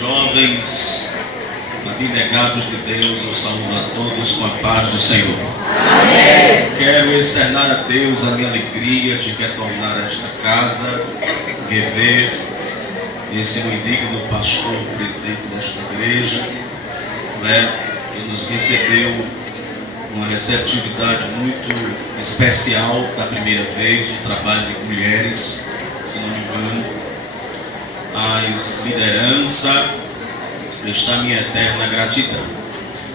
Jovens abnegados de Deus, eu saúdo a todos com a paz do Senhor. Amém. Quero externar a Deus a minha alegria de retornar a esta casa, rever esse meu indigno pastor, presidente desta igreja, que nos recebeu uma receptividade muito especial da primeira vez, o trabalho de mulheres, se não me engano. As lideranças, está minha eterna gratidão.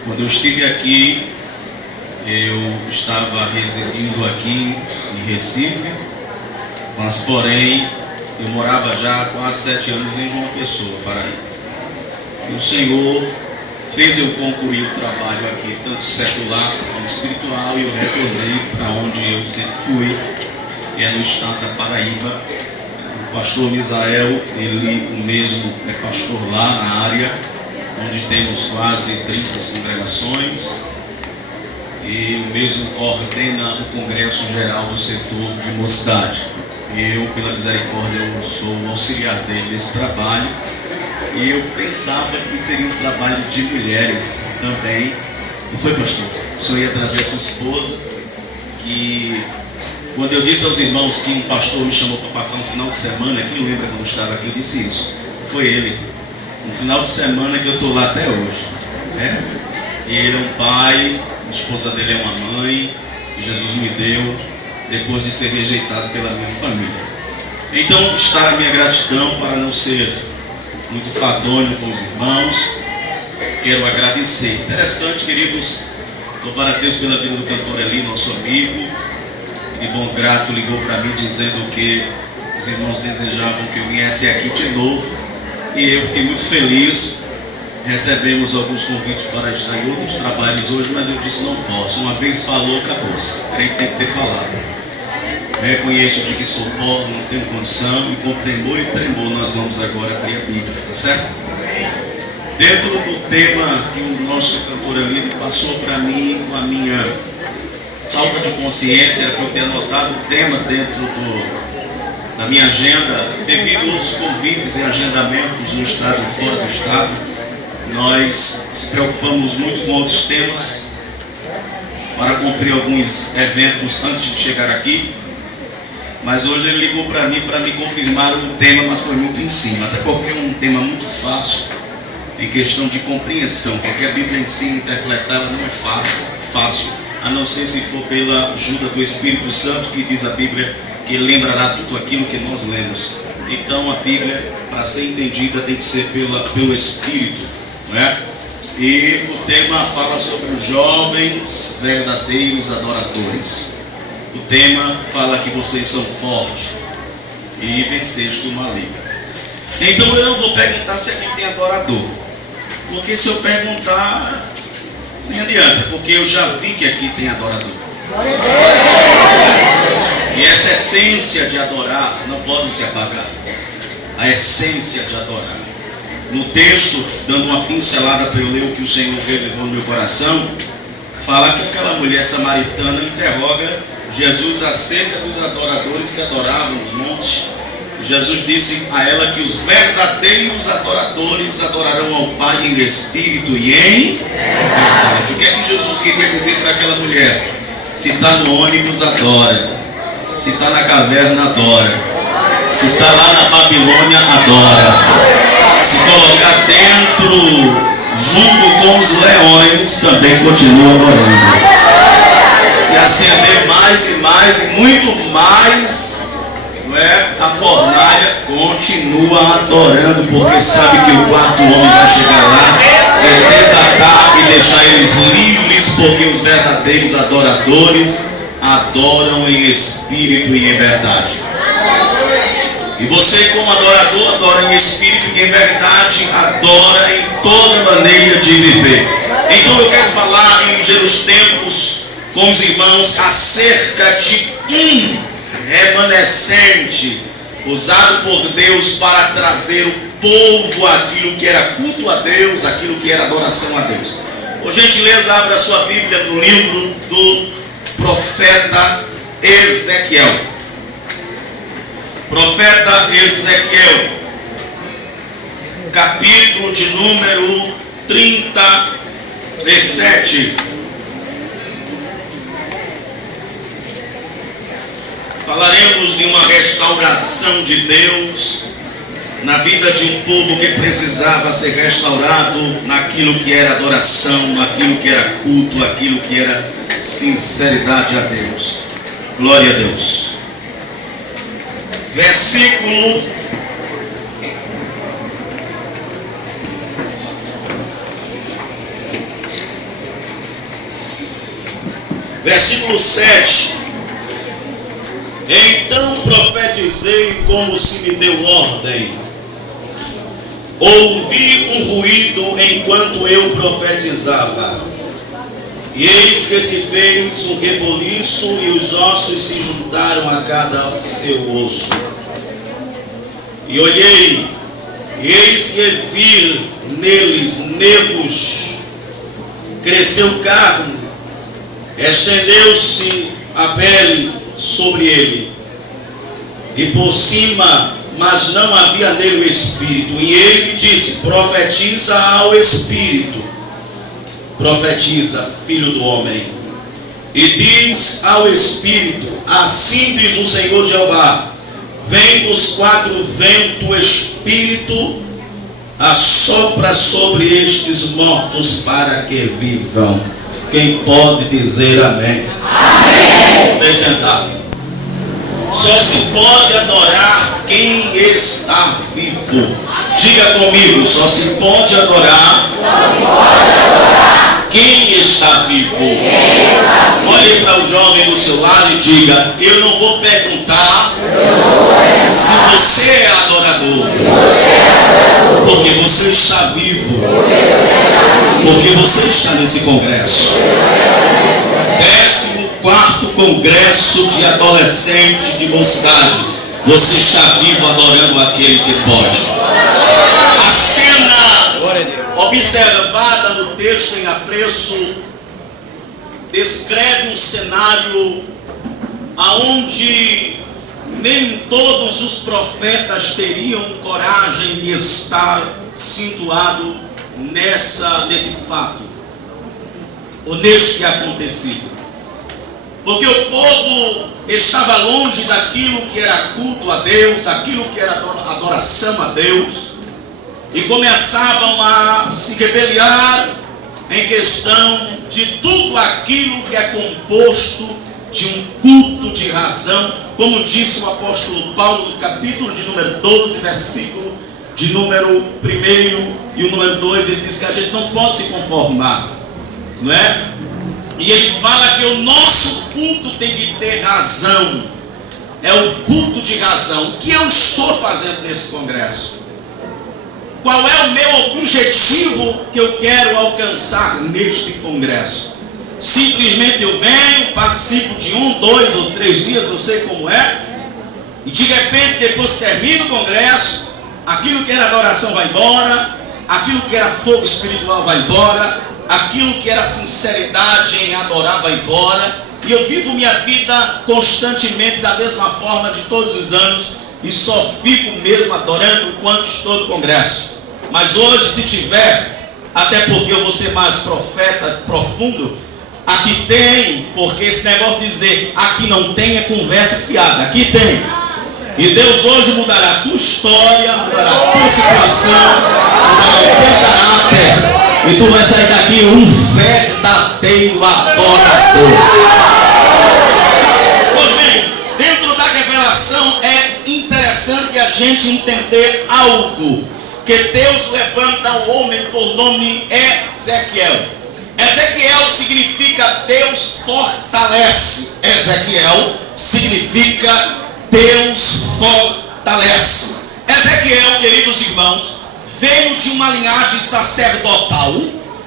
Quando eu estive aqui, eu estava residindo aqui em Recife, mas porém eu morava já há quase 7 anos em João Pessoa, Paraíba. E o Senhor fez eu concluir o trabalho aqui, tanto secular como espiritual, e eu retornei para onde eu sempre fui, que é no estado da Paraíba. O pastor Misael, ele mesmo é pastor lá na área, onde temos quase 30 congregações, e o mesmo coordena o Congresso Geral do Setor de Mocidade. E eu, pela misericórdia, eu sou o auxiliar dele nesse trabalho, e eu pensava que seria um trabalho de mulheres também. Não foi, pastor? O senhor ia trazer a sua esposa, que quando eu disse aos irmãos que um pastor me chamou para passar um final de semana, quem lembra quando eu estava aqui, eu disse isso. Foi ele. Um final de semana que eu estou lá até hoje. E ele é um pai, a esposa dele é uma mãe, que Jesus me deu depois de ser rejeitado pela minha família. Então está a minha gratidão, para não ser muito fadonho com os irmãos. Quero agradecer. Interessante, queridos, louvar a Deus pela vida do cantor Eli, nosso amigo. De bom grato ligou para mim dizendo que os irmãos desejavam que eu viesse aqui de novo. E eu fiquei muito feliz. Recebemos alguns convites para estar em outros trabalhos hoje, mas eu disse não posso. Uma vez falou, acabou-se. Tem que ter palavra. Reconheço de que sou pó, não tenho condição, e com temor e tremor nós vamos agora abrir a Bíblia, tá certo? Dentro do tema que o nosso cantor ali passou para mim, com a minha falta de consciência, por ter anotado o tema dentro da minha agenda, devido aos convites e agendamentos no estado e fora do estado, nós se preocupamos muito com outros temas para cumprir alguns eventos antes de chegar aqui. Mas hoje ele ligou para mim para me confirmar o tema, mas foi muito em cima, até porque é um tema muito fácil em questão de compreensão, porque a Bíblia em si interpretada não é fácil, a não ser se for pela ajuda do Espírito Santo, que diz a Bíblia que lembrará tudo aquilo que nós lemos. Então a Bíblia, para ser entendida, tem que ser pelo Espírito, não é? E o tema fala sobre os jovens verdadeiros adoradores. O tema fala que vocês são fortes e venceste o maligno. Então eu não vou perguntar se aqui tem adorador, porque se eu perguntar, nem adianta, porque eu já vi que aqui tem adorador. E essa essência de adorar não pode se apagar. A essência de adorar. No texto, dando uma pincelada para eu ler o que o Senhor reservou no meu coração, fala que aquela mulher samaritana interroga Jesus acerca dos adoradores que adoravam os montes. Jesus disse a ela que os verdadeiros adoradores adorarão ao Pai em espírito e em verdade. O que é que Jesus queria dizer para aquela mulher? Se está no ônibus, adora. Se está na caverna, adora. Se está lá na Babilônia, adora. Se colocar dentro, junto com os leões, também continua adorando. Se acender mais e mais e muito mais, não é? A fornalha continua adorando, porque sabe que o quarto homem vai chegar lá e desatar e deixar eles livres, porque os verdadeiros adoradores adoram em espírito e em verdade. E você, como adorador, adora em espírito e em verdade, adora em toda maneira de viver. Então eu quero falar em ligeiros tempos com os irmãos acerca de um remanescente usado por Deus para trazer o povo àquilo que era culto a Deus, aquilo que era adoração a Deus. Por gentileza, abra a sua Bíblia no livro do profeta Ezequiel. Profeta Ezequiel, capítulo versículo de número 37. Falaremos de uma restauração de Deus na vida de um povo que precisava ser restaurado naquilo que era adoração, naquilo que era culto, aquilo que era sinceridade a Deus. Glória a Deus. Versículo 7. Então profetizei como se me deu ordem. Ouvi um ruído enquanto eu profetizava. E eis que se fez um reboliço e os ossos se juntaram a cada seu osso. E olhei, e eis que vi neles nervos, cresceu carne, estendeu-se a pele sobre ele, e por cima, mas não havia nele o Espírito. E ele disse: profetiza ao Espírito, profetiza, filho do homem, e diz ao Espírito: assim diz o Senhor Jeová, vem dos quatro ventos o Espírito, assopra sobre estes mortos para que vivam. Quem pode dizer amém? Amém. Vem sentar. Só se pode adorar quem está vivo. Diga comigo, só se pode adorar quem está vivo. Olhe para o jovem do seu lado e diga: eu não vou perguntar se você é adorador, porque você está vivo, porque você está nesse congresso. 14º Congresso de Adolescente de Mocidade. Você está vivo adorando aquele que pode. A cena observada no texto em apreço descreve um cenário aonde nem todos os profetas teriam coragem de estar situado nesse fato, ou neste acontecido. Porque o povo estava longe daquilo que era culto a Deus, daquilo que era adoração a Deus, e começavam a se rebeliar em questão de tudo aquilo que é composto de um culto de razão, como disse o apóstolo Paulo no capítulo de número 12, versículo de número 1 e o número 2, ele diz que a gente não pode se conformar, não é? E ele fala que o nosso culto tem que ter razão. É o culto de razão. O que eu estou fazendo nesse congresso? Qual é o meu objetivo que eu quero alcançar neste congresso? Simplesmente eu venho, participo de 1, 2 ou 3 dias, não sei como é, e de repente depois termina o congresso, aquilo que era adoração vai embora, aquilo que era fogo espiritual vai embora, aquilo que era sinceridade em adorar vai embora, e eu vivo minha vida constantemente da mesma forma de todos os anos, e só fico mesmo adorando enquanto estou no congresso. Mas hoje, se tiver, até porque eu vou ser mais profeta profundo, aqui tem, porque esse negócio de dizer aqui não tem é conversa fiada, aqui tem. E Deus hoje mudará a tua história, mudará a tua situação, mudará o teu caráter. E tu vai sair daqui um verdadeiro adorador. Pois bem, dentro da revelação é interessante a gente entender algo. Que Deus levanta um homem por nome Ezequiel. Ezequiel significa Deus fortalece. Ezequiel significa Deus fortalece. Ezequiel, queridos irmãos, veio de uma linhagem sacerdotal,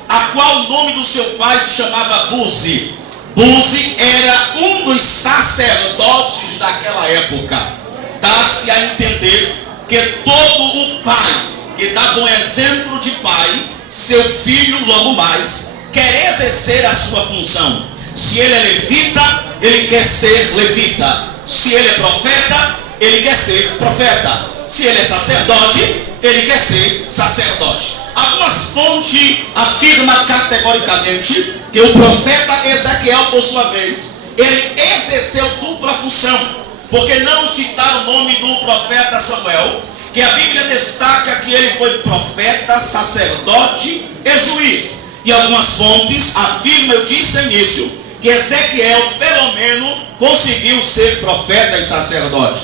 a qual o nome do seu pai se chamava Buzi. Buzi era um dos sacerdotes daquela época. Dá-se a entender que todo o pai que dá bom exemplo de pai, seu filho logo mais quer exercer a sua função. Se ele é levita, ele quer ser levita. Se ele é profeta, ele quer ser profeta. Se ele é sacerdote, ele quer ser sacerdote. Algumas fontes afirmam categoricamente que o profeta Ezequiel, por sua vez, ele exerceu dupla função, porque não citar o nome do profeta Samuel, que a Bíblia destaca que ele foi profeta, sacerdote e juiz. E algumas fontes afirmam, eu disse no início, que Ezequiel pelo menos conseguiu ser profeta e sacerdote.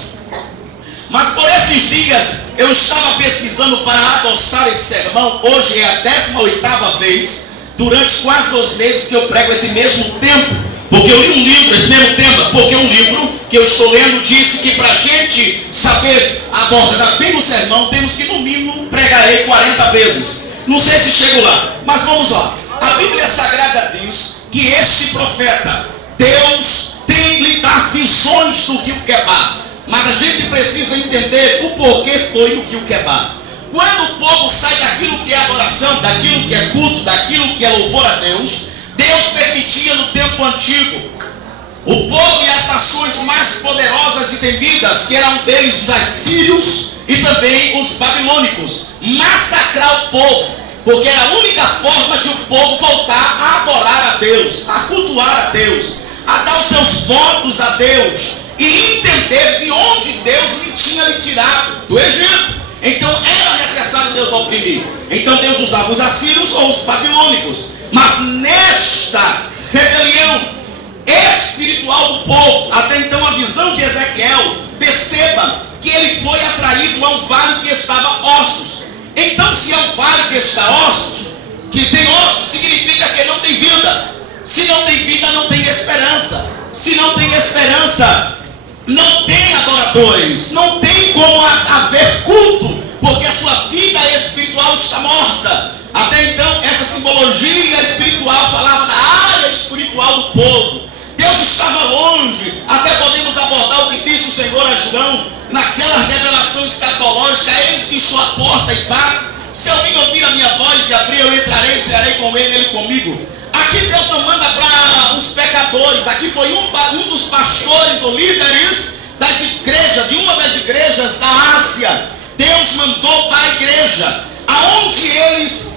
Mas por esses dias eu estava pesquisando para adoçar esse sermão. Hoje é a 18ª vez, durante quase 2 meses que eu prego esse mesmo tempo, porque eu li um livro, esse mesmo tema, porque um livro que eu estou lendo disse que para a gente saber abordar bem o sermão, temos que no mínimo pregar ele 40 vezes. Não sei se chego lá, mas vamos lá. A Bíblia Sagrada diz que este profeta, Deus tem lhe dar visões do Rio Quebar. Mas a gente precisa entender o porquê foi no Rio Quebar. Quando o povo sai daquilo que é adoração, daquilo que é culto, daquilo que é louvor a Deus, Deus permitia no tempo antigo o povo e as nações mais poderosas e temidas, que eram deles os assírios e também os babilônicos, massacrar o povo, porque era a única forma de o povo voltar a adorar a Deus, a cultuar a Deus, a dar os seus votos a Deus e entender de onde Deus tinha lhe tirado, do Egito. Então era necessário Deus oprimir. Então Deus usava os assírios ou os babilônicos. Mas nesta rebelião espiritual do povo, até então a visão de Ezequiel, perceba que ele foi atraído a um vale que estava ossos. Então se é um vale que está ossos, que tem ossos, significa que não tem vida. Se não tem vida, não tem esperança. Se não tem esperança, não tem adoradores, não tem como haver culto, porque a sua vida espiritual está morta. Até então, essa simbologia espiritual falava da área espiritual do povo. Deus estava longe. Até podemos abordar o que disse o Senhor a João, naquela revelação escatológica: eis que estou à porta e bato. Se alguém ouvir a minha voz e abrir, eu entrarei, cearei com ele, ele comigo. Aqui Deus não manda para os pecadores. Aqui foi um dos pastores ou líderes das igrejas, de uma das igrejas da Ásia. Deus mandou para a igreja, aonde eles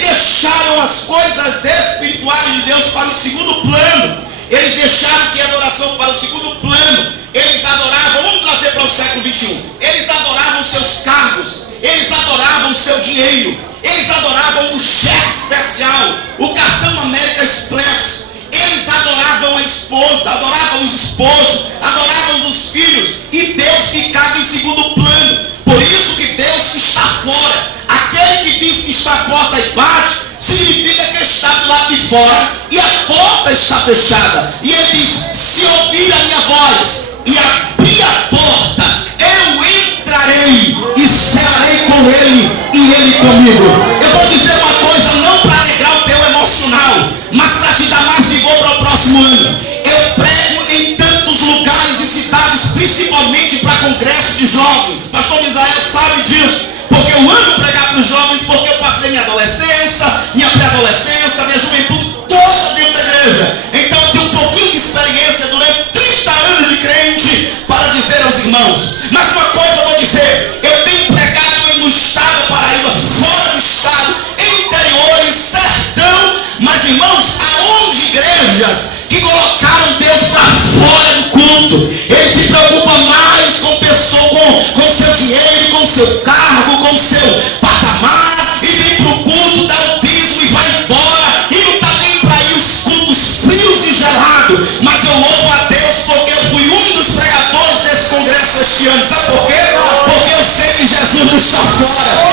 deixaram as coisas espirituais de Deus para o segundo plano. Eles deixaram que a adoração para o segundo plano. Eles adoravam, vamos trazer para o século 21. Eles adoravam os seus cargos, eles adoravam o seu dinheiro, eles adoravam o cheque especial, o cartão América Express. Eles adoravam a esposa, adoravam os esposos, adoravam os filhos, e Deus ficava em segundo plano. Por isso que Deus está fora. Aquele que diz que está à porta e bate, significa que está do lado de fora e a porta está fechada. E ele diz: se ouvir a minha voz e abrir a porta, eu entrarei e cearei com ele e ele comigo. Eu vou dizer uma coisa, não para alegrar o teu emocional, mas para te dar mais vigor para o próximo ano. Eu prego em tantos lugares e cidades, principalmente para congresso de jovens. Pastor Misael sabe disso, porque eu amo pregar para os jovens, porque eu passei minha adolescência, minha pré-adolescência, minha juventude toda dentro da igreja. Então eu tenho um pouquinho de experiência durante 30 anos de crente para dizer aos irmãos. Mas uma coisa eu vou dizer: eu tenho pregado no estado da Paraíba, fora do estado, em interiores, sertão. Mas irmãos, aonde igrejas que colocaram Deus para fora do culto, ele se preocupa mais com pessoa, com seu dinheiro, com seu cargo, com seu patamar, e vem para o culto, dá o dízimo e vai embora, e não está nem para ir os cultos frios e gelados. Mas eu louvo a Deus porque eu fui um dos pregadores desse congresso este ano. Sabe por quê? Porque eu sei que Jesus não está fora.